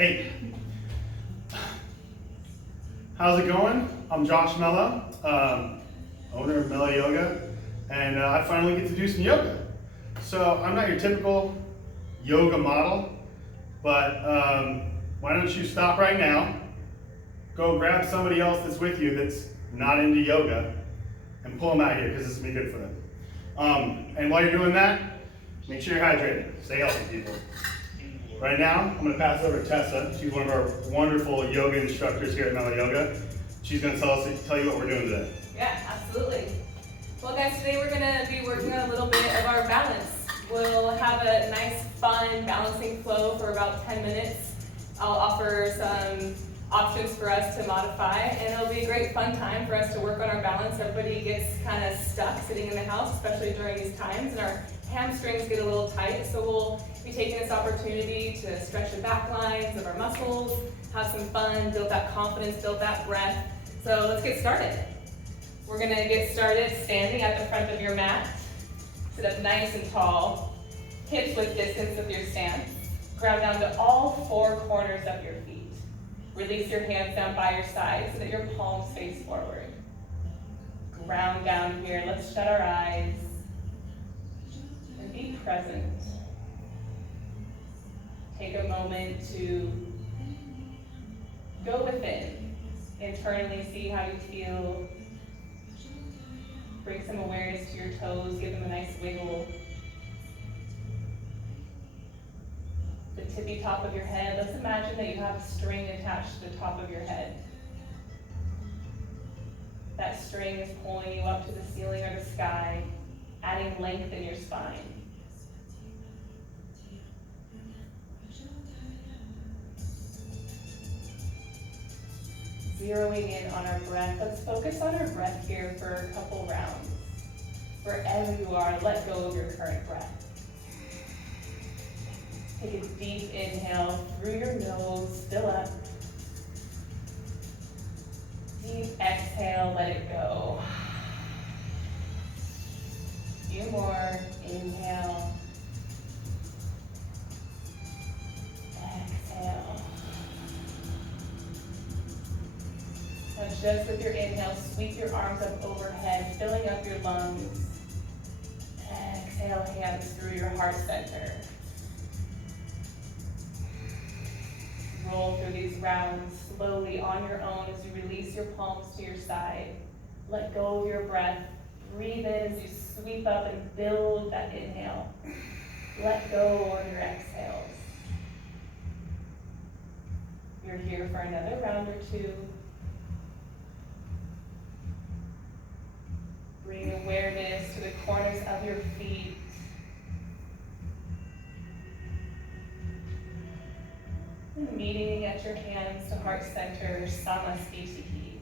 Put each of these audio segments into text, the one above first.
Hey, how's it going? I'm Josh Mello, owner of Mello Yoga, and I finally get to do some yoga. So I'm not your typical yoga model, but why don't you stop right now, go grab somebody else that's with you that's not into yoga, and pull them out here because this will be good for them. And while you're doing that, make sure you're hydrated. Stay healthy, people. Right now, I'm going to pass it over to Tessa. She's one of our wonderful yoga instructors here at Mello Yoga. She's going to tell you what we're doing today. Yeah, absolutely. Well, guys, today we're going to be working on a little bit of our balance. We'll have a nice, fun, balancing flow for about 10 minutes. I'll offer some options for us to modify, and it'll be a great fun time for us to work on our balance. Everybody gets kind of stuck sitting in the house, especially during these times, and our hamstrings get a little tight, so we'll be taking this opportunity to stretch the back lines of our muscles, have some fun, build that confidence, build that breath. So let's get started. We're going to get started standing at the front of your mat. Sit up nice and tall, hips width distance with your stance. Ground down to all four corners of your feet. Release your hands down by your side so that your palms face forward. Ground down here. Let's shut our eyes and be present. Take a moment to go within, internally see how you feel. Bring some awareness to your toes, give them a nice wiggle. The tippy top of your head, let's imagine that you have a string attached to the top of your head. That string is pulling you up to the ceiling or the sky, adding length in your spine. Zeroing in on our breath. Let's focus on our breath here for a couple rounds. Wherever you are, let go of your current breath. Take a deep inhale through your nose, fill up. Deep exhale, let it go. A few more. Inhale. Exhale. Now just with your inhale, sweep your arms up overhead, filling up your lungs. Exhale, hands through your heart center. Roll through these rounds slowly on your own as you release your palms to your side. Let go of your breath. Breathe in as you sweep up and build that inhale. Let go on your exhales. You're here for another round or two. Bring awareness to the corners of your feet. And meeting at your hands to heart center, Samasthiti.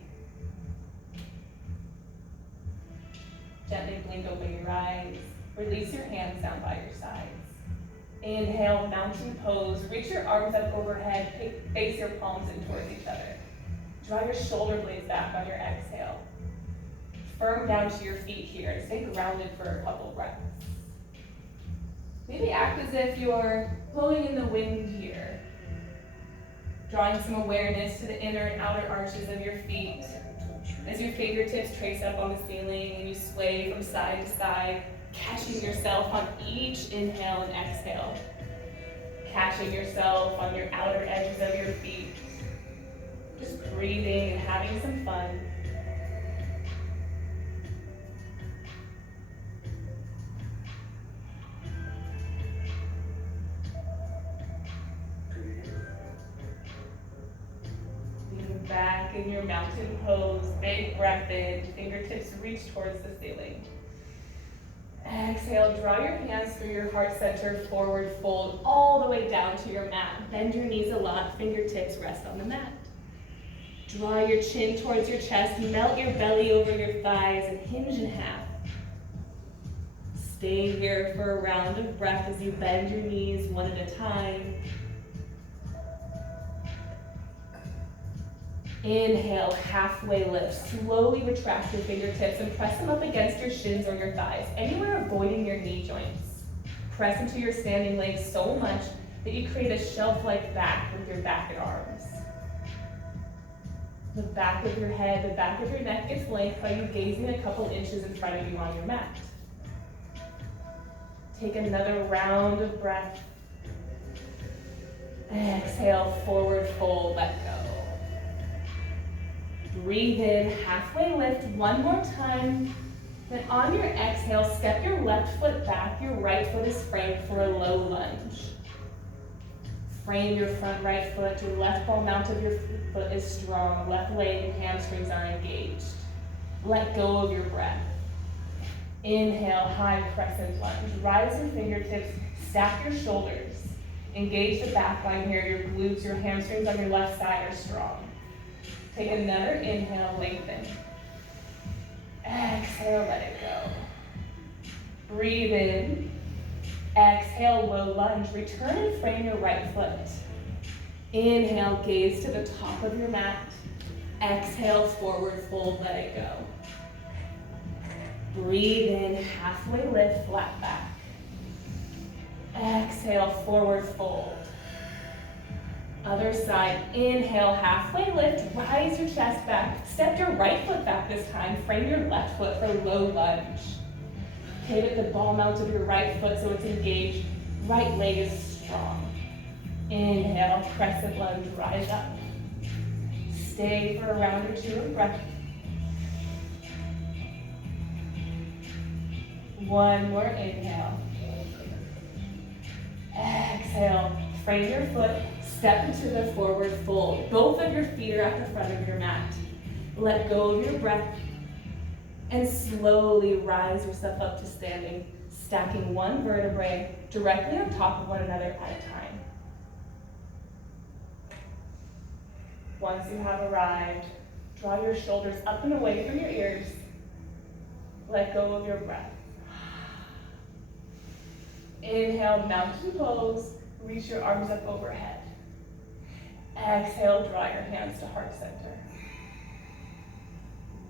Gently blink open your eyes. Release your hands down by your sides. Inhale, mountain pose. Reach your arms up overhead. Face your palms in towards each other. Draw your shoulder blades back on your exhale. Firm down to your feet here and stay grounded for a couple breaths. Maybe act as if you're blowing in the wind here. Drawing some awareness to the inner and outer arches of your feet. As your fingertips trace up on the ceiling and you sway from side to side, catching yourself on each inhale and exhale. Catching yourself on your outer edges of your feet. Just breathing and having some fun. Back in your mountain pose, big breath in, fingertips reach towards the ceiling. Exhale, draw your hands through your heart center, forward fold all the way down to your mat. Bend your knees a lot, fingertips rest on the mat. Draw your chin towards your chest, melt your belly over your thighs and hinge in half. Stay here for a round of breath as you bend your knees one at a time. Inhale, halfway lift. Slowly retract your fingertips and press them up against your shins or your thighs, anywhere avoiding your knee joints. Press into your standing legs so much that you create a shelf-like back with your back and arms. The back of your head, the back of your neck gets length by you gazing a couple inches in front of you on your mat. Take another round of breath. Exhale, forward fold, let go. Breathe in, halfway lift, one more time. Then on your exhale, step your left foot back, your right foot is framed for a low lunge. Frame your front right foot, your left ball mount of your foot is strong, left leg and hamstrings are engaged. Let go of your breath. Inhale, high crescent lunge. Rise your fingertips, stack your shoulders. Engage the back line here, your glutes, your hamstrings on your left side are strong. Take another inhale, lengthen. Exhale, let it go. Breathe in. Exhale, low lunge. Return and frame your right foot. Inhale, gaze to the top of your mat. Exhale, forward fold, let it go. Breathe in, halfway lift, flat back. Exhale, forward fold. Other side, inhale, halfway lift, rise your chest back. Step your right foot back this time, frame your left foot for low lunge. Pivot the ball mount of your right foot so it's engaged. Right leg is strong. Inhale, crescent lunge, rise up. Stay for a round or two of breath. One more inhale. Exhale, frame your foot, step into the forward fold. Both of your feet are at the front of your mat. Let go of your breath and slowly rise yourself up to standing, stacking one vertebrae directly on top of one another at a time. Once you have arrived, draw your shoulders up and away from your ears. Let go of your breath. Inhale, mountain pose, reach your arms up overhead. Exhale, draw your hands to heart center.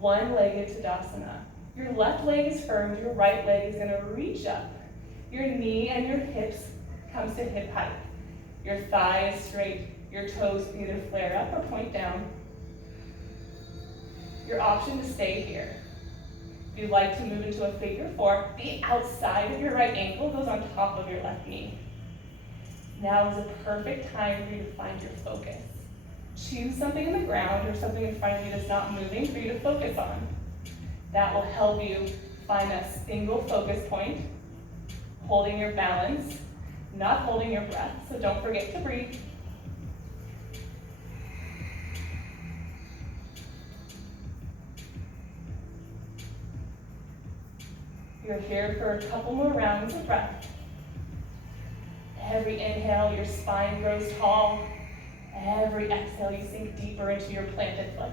One-legged Tadasana. Your left leg is firm, your right leg is gonna reach up. Your knee and your hips comes to hip height. Your thigh is straight, your toes can either flare up or point down. Your option to stay here. If you'd like to move into a figure four, the outside of your right ankle goes on top of your left knee. Now is a perfect time for you to find your focus. Choose something in the ground or something in front of you that's not moving for you to focus on. That will help you find a single focus point, holding your balance, not holding your breath, so don't forget to breathe. You're here for a couple more rounds of breath. Every inhale, your spine grows tall. Every exhale, you sink deeper into your planted foot.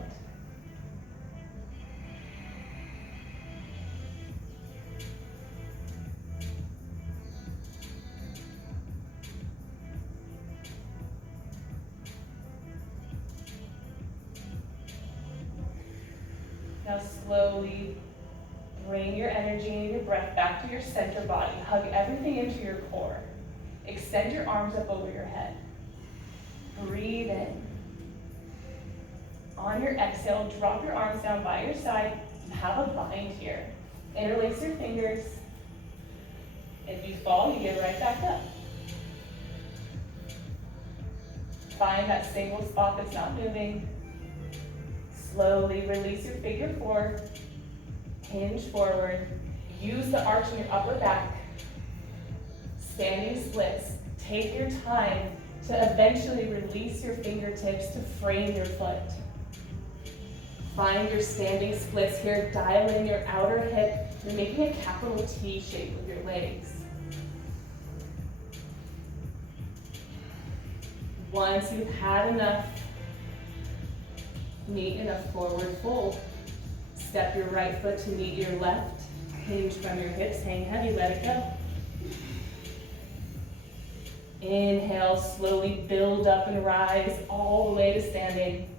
Now slowly bring your energy and your breath back to your center body. Hug everything into your core. Extend your arms up over your head. Breathe in. On your exhale, drop your arms down by your side. Have a bind here. Interlace your fingers. If you fall, you get right back up. Find that single spot that's not moving. Slowly release your figure four. Hinge forward. Use the arch in your upper back. Standing splits. Take your time to eventually release your fingertips to frame your foot. Find your standing splits here. Dial in your outer hip. You're making a capital T shape with your legs. Once you've had enough, meet in a forward fold. Step your right foot to meet your left. Hinge from your hips, hang heavy, let it go. Inhale, slowly build up and rise all the way to standing.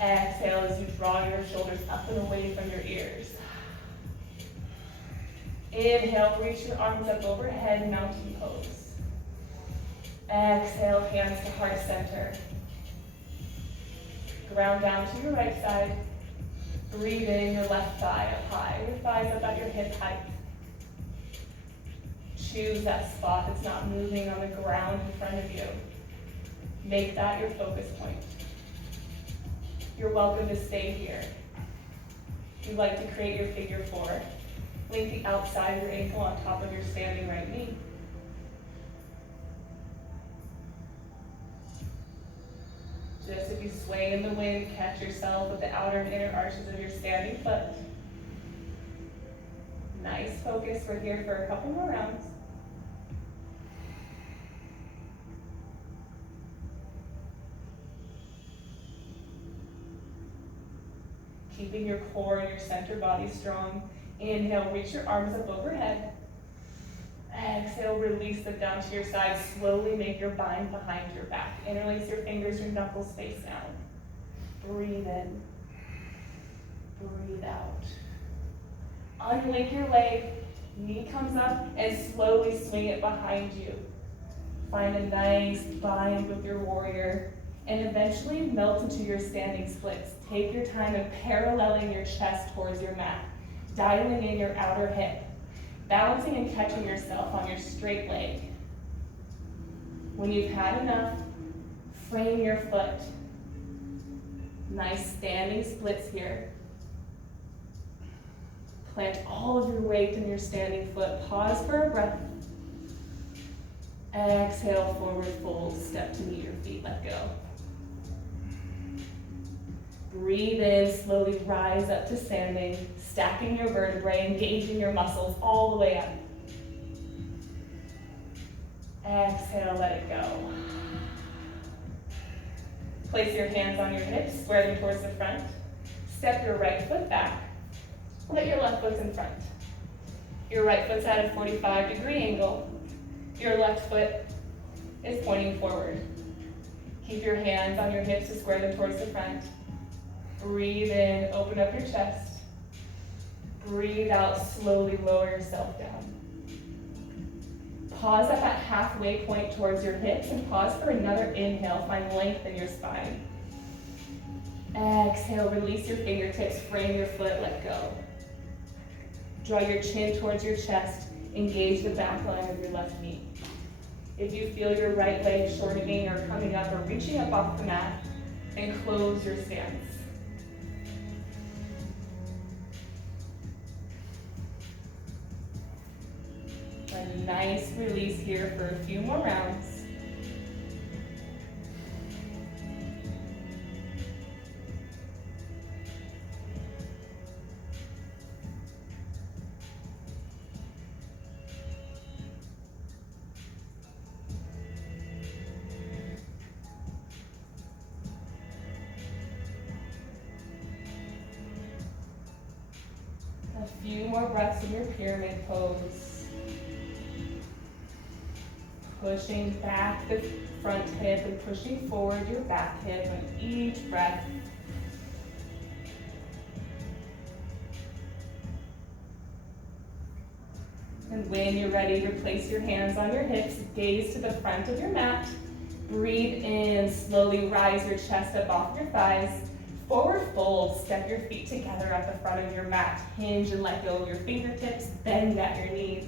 Exhale as you draw your shoulders up and away from your ears. Inhale, reach your arms up overhead, mountain pose. Exhale, hands to heart center. Ground down to your right side. Breathe in your left thigh up high. Your thighs up at your hip height. Choose that spot that's not moving on the ground in front of you. Make that your focus point. You're welcome to stay here. If you'd like to create your figure four, link the outside of your ankle on top of your standing right knee. Just if you sway in the wind, catch yourself with the outer and inner arches of your standing foot. Nice focus. We're here for a couple more rounds. Keeping your core and your center body strong. Inhale, reach your arms up overhead. Exhale, release them down to your side. Slowly make your bind behind your back. Interlace your fingers, your knuckles face down. Breathe in. Breathe out. Unlink your leg. Knee comes up and slowly swing it behind you. Find a nice bind with your warrior and eventually melt into your standing splits. Take your time in paralleling your chest towards your mat, dialing in your outer hip, balancing and catching yourself on your straight leg. When you've had enough, frame your foot. Nice standing splits here. Plant all of your weight in your standing foot. Pause for a breath. Exhale, forward fold, step to meet your feet, let go. Breathe in, slowly rise up to standing, stacking your vertebrae, engaging your muscles all the way up. Exhale, let it go. Place your hands on your hips, square them towards the front. Step your right foot back. Let your left foot in front. Your right foot's at a 45-degree angle. Your left foot is pointing forward. Keep your hands on your hips to square them towards the front. Breathe in, open up your chest. Breathe out, slowly lower yourself down. Pause at that halfway point towards your hips and pause for another inhale. Find length in your spine. Exhale, release your fingertips, frame your foot, let go. Draw your chin towards your chest, engage the back line of your left knee. If you feel your right leg shortening or coming up or reaching up off the mat, then close your stance. A nice release here for a few more rounds. A few more breaths in your pyramid pose. Pushing back the front hip and pushing forward your back hip on each breath. And when you're ready to place your hands on your hips, gaze to the front of your mat. Breathe in, slowly rise your chest up off your thighs. Forward fold, step your feet together at the front of your mat. Hinge and let go of your fingertips, bend at your knees.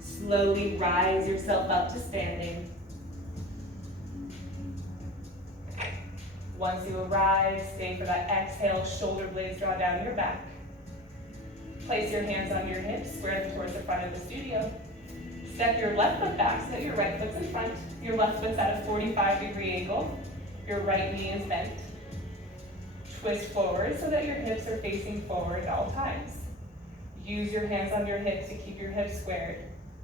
Slowly rise yourself up to standing. Once you arrive, stay for that exhale, shoulder blades draw down your back. Place your hands on your hips, square them towards the front of the studio. Step your left foot back so that your right foot's in front. Your left foot's at a 45-degree angle. Your right knee is bent. Twist forward so that your hips are facing forward at all times. Use your hands on your hips to keep your hips squared.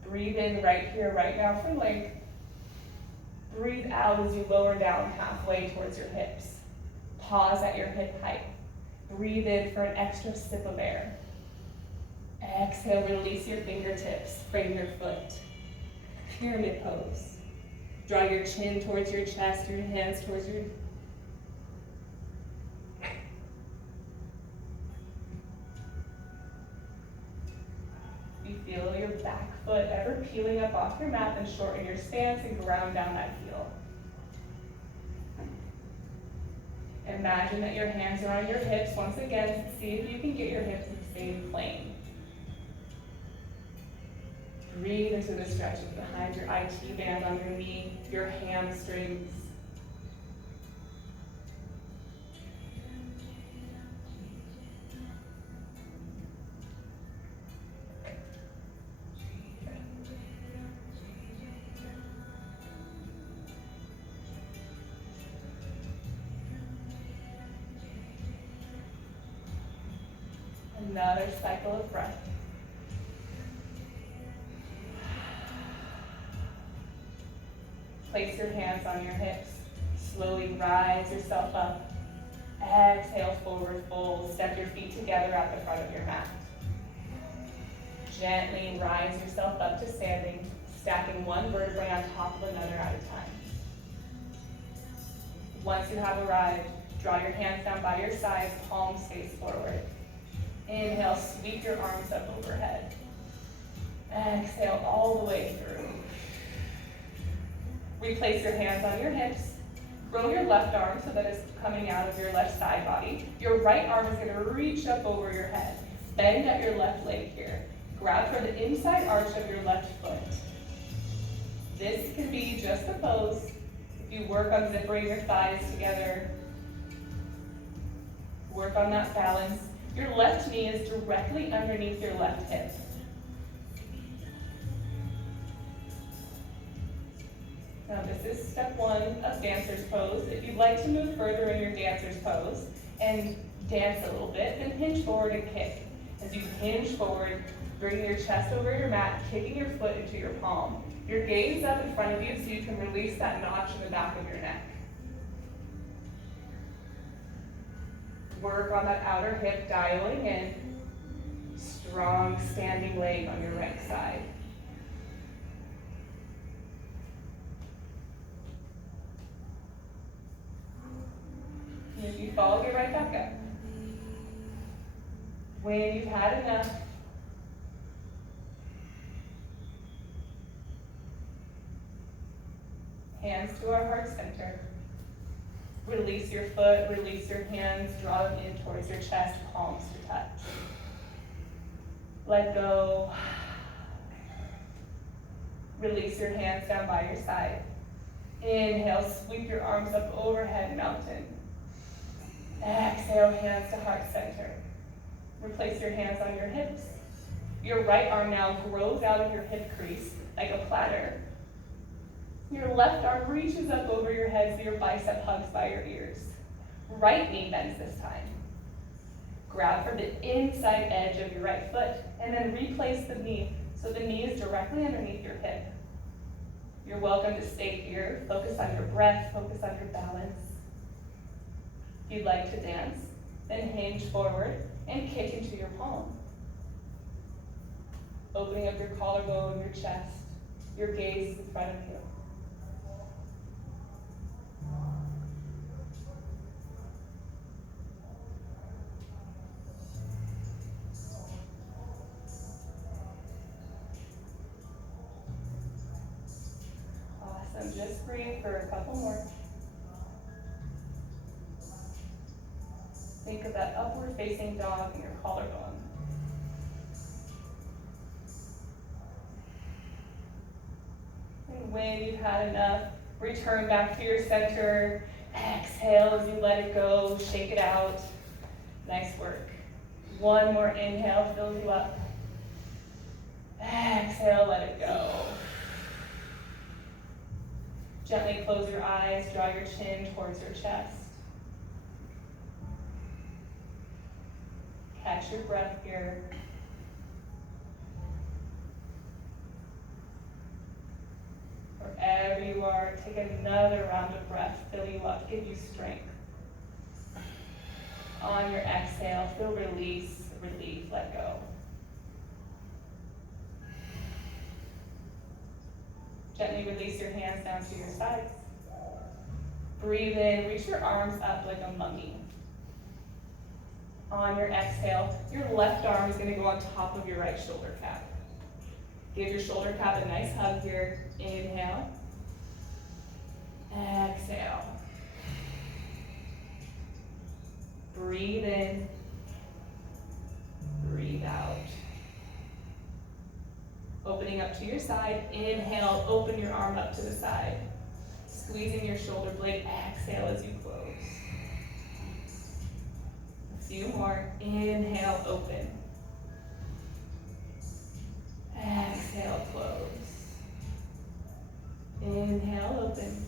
Breathe in right here, right now for length. Breathe out as you lower down halfway towards your hips. Pause at your hip height. Breathe in for an extra sip of air. Exhale, release your fingertips, frame your foot. Pyramid pose. Draw your chin towards your chest, your hands towards your... Feel your back foot ever peeling up off your mat, and shorten your stance and ground down that heel. Imagine that your hands are on your hips. Once again, see if you can get your hips to stay plane. Breathe into the stretches behind your IT band on your knee, your hamstrings. Another cycle of breath. Place your hands on your hips. Slowly rise yourself up. Exhale, forward fold. Step your feet together at the front of your mat. Gently rise yourself up to standing, stacking one vertebrae on top of another at a time. Once you have arrived, draw your hands down by your sides, palms face forward. Inhale, sweep your arms up overhead. Exhale all the way through. Replace your hands on your hips. Grow your left arm so that it's coming out of your left side body. Your right arm is going to reach up over your head. Bend at your left leg here. Grab for the inside arch of your left foot. This can be just a pose. If you work on zippering your thighs together, work on that balance. Your left knee is directly underneath your left hip. Now this is step one of dancer's pose. If you'd like to move further in your dancer's pose and dance a little bit, then hinge forward and kick. As you hinge forward, bring your chest over your mat, kicking your foot into your palm. Your gaze up in front of you so you can release that notch in the back of your neck. Work on that outer hip, dialing in. Strong standing leg on your right side. And if you fall, get right back up. When you've had enough, hands to our heart center. Release your foot, release your hands, draw them in towards your chest, palms to touch. Let go. Release your hands down by your side. Inhale, sweep your arms up overhead, mountain. Exhale, hands to heart center. Replace your hands on your hips. Your right arm now grows out of your hip crease like a platter. Your left arm reaches up over your head so your bicep hugs by your ears. Right knee bends this time. Grab for the inside edge of your right foot and then replace the knee so the knee is directly underneath your hip. You're welcome to stay here. Focus on your breath, focus on your balance. If you'd like to dance, then hinge forward and kick into your palm. Opening up your collarbone, your chest, your gaze in front of you. Awesome, just breathe for a couple more. Think of that upward facing dog in your collarbone. And when you've had enough, return back to your center. Exhale as you let it go, shake it out. Nice work. One more inhale fills you up. Exhale, let it go. Gently close your eyes, draw your chin towards your chest. Catch your breath here. Wherever you are, take another round of breath, fill you up, give you strength. On your exhale, feel release, relief, let go. Gently release your hands down to your sides. Breathe in, reach your arms up like a mummy. On your exhale, your left arm is going to go on top of your right shoulder cap. Give your shoulder cap a nice hug here. Inhale. Exhale. Breathe in. Breathe out. Opening up to your side. Inhale, open your arm up to the side. Squeezing your shoulder blade. Exhale as you close. A few more. Inhale, open. Exhale, close. Inhale, open.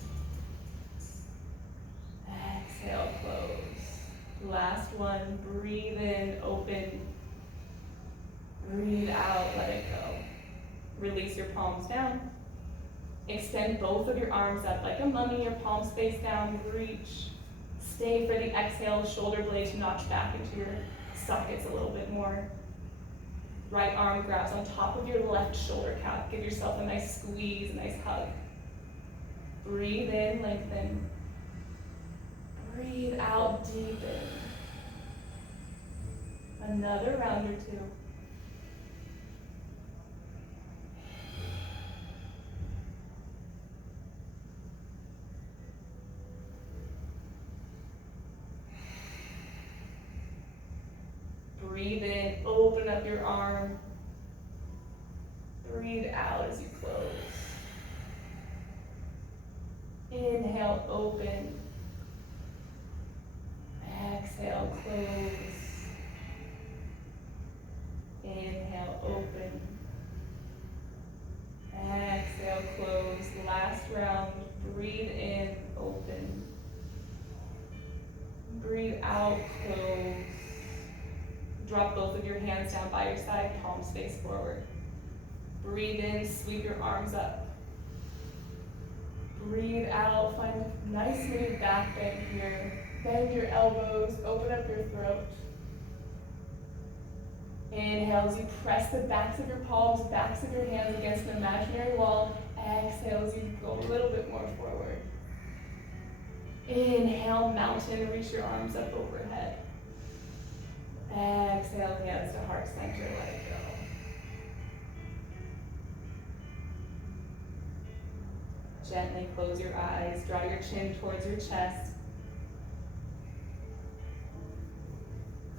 Exhale, close. Last one. Breathe in, open. Breathe out, let it go. Release your palms down. Extend both of your arms up like a mummy, your palms face down, reach. Stay for the exhale, shoulder blades notch back into your sockets a little bit more. Right arm grabs on top of your left shoulder cap. Give yourself a nice squeeze, a nice hug. Breathe in, lengthen. Breathe out, deepen. Another round or two. Breathe in, open up your arm. Breathe out as you close. Inhale, open. Exhale, close. Inhale, open. Exhale, close. Last round. Breathe in, open. Breathe out, close. Drop both of your hands down by your side, palms face forward. Breathe in, sweep your arms up. Breathe out, find a nice smooth back bend here. Bend your elbows, open up your throat. Inhale as you press the backs of your palms, backs of your hands against an imaginary wall. Exhale as you go a little bit more forward. Inhale, mountain, reach your arms up overhead. Exhale, hands to heart center, let it go. Gently close your eyes, draw your chin towards your chest.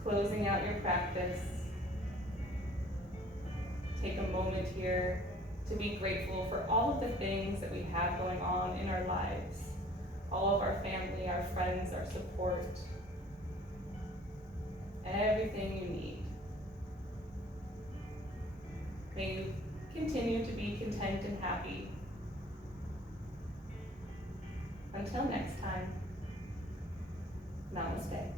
Closing out your practice. Take a moment here to be grateful for all of the things that we have going on in our lives. All of our family, our friends, our support. Everything you need. May you continue to be content and happy. Until next time, namaste.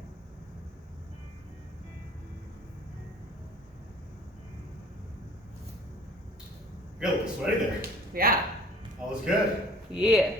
You got a little sweaty there. Yeah. That was good. Yeah.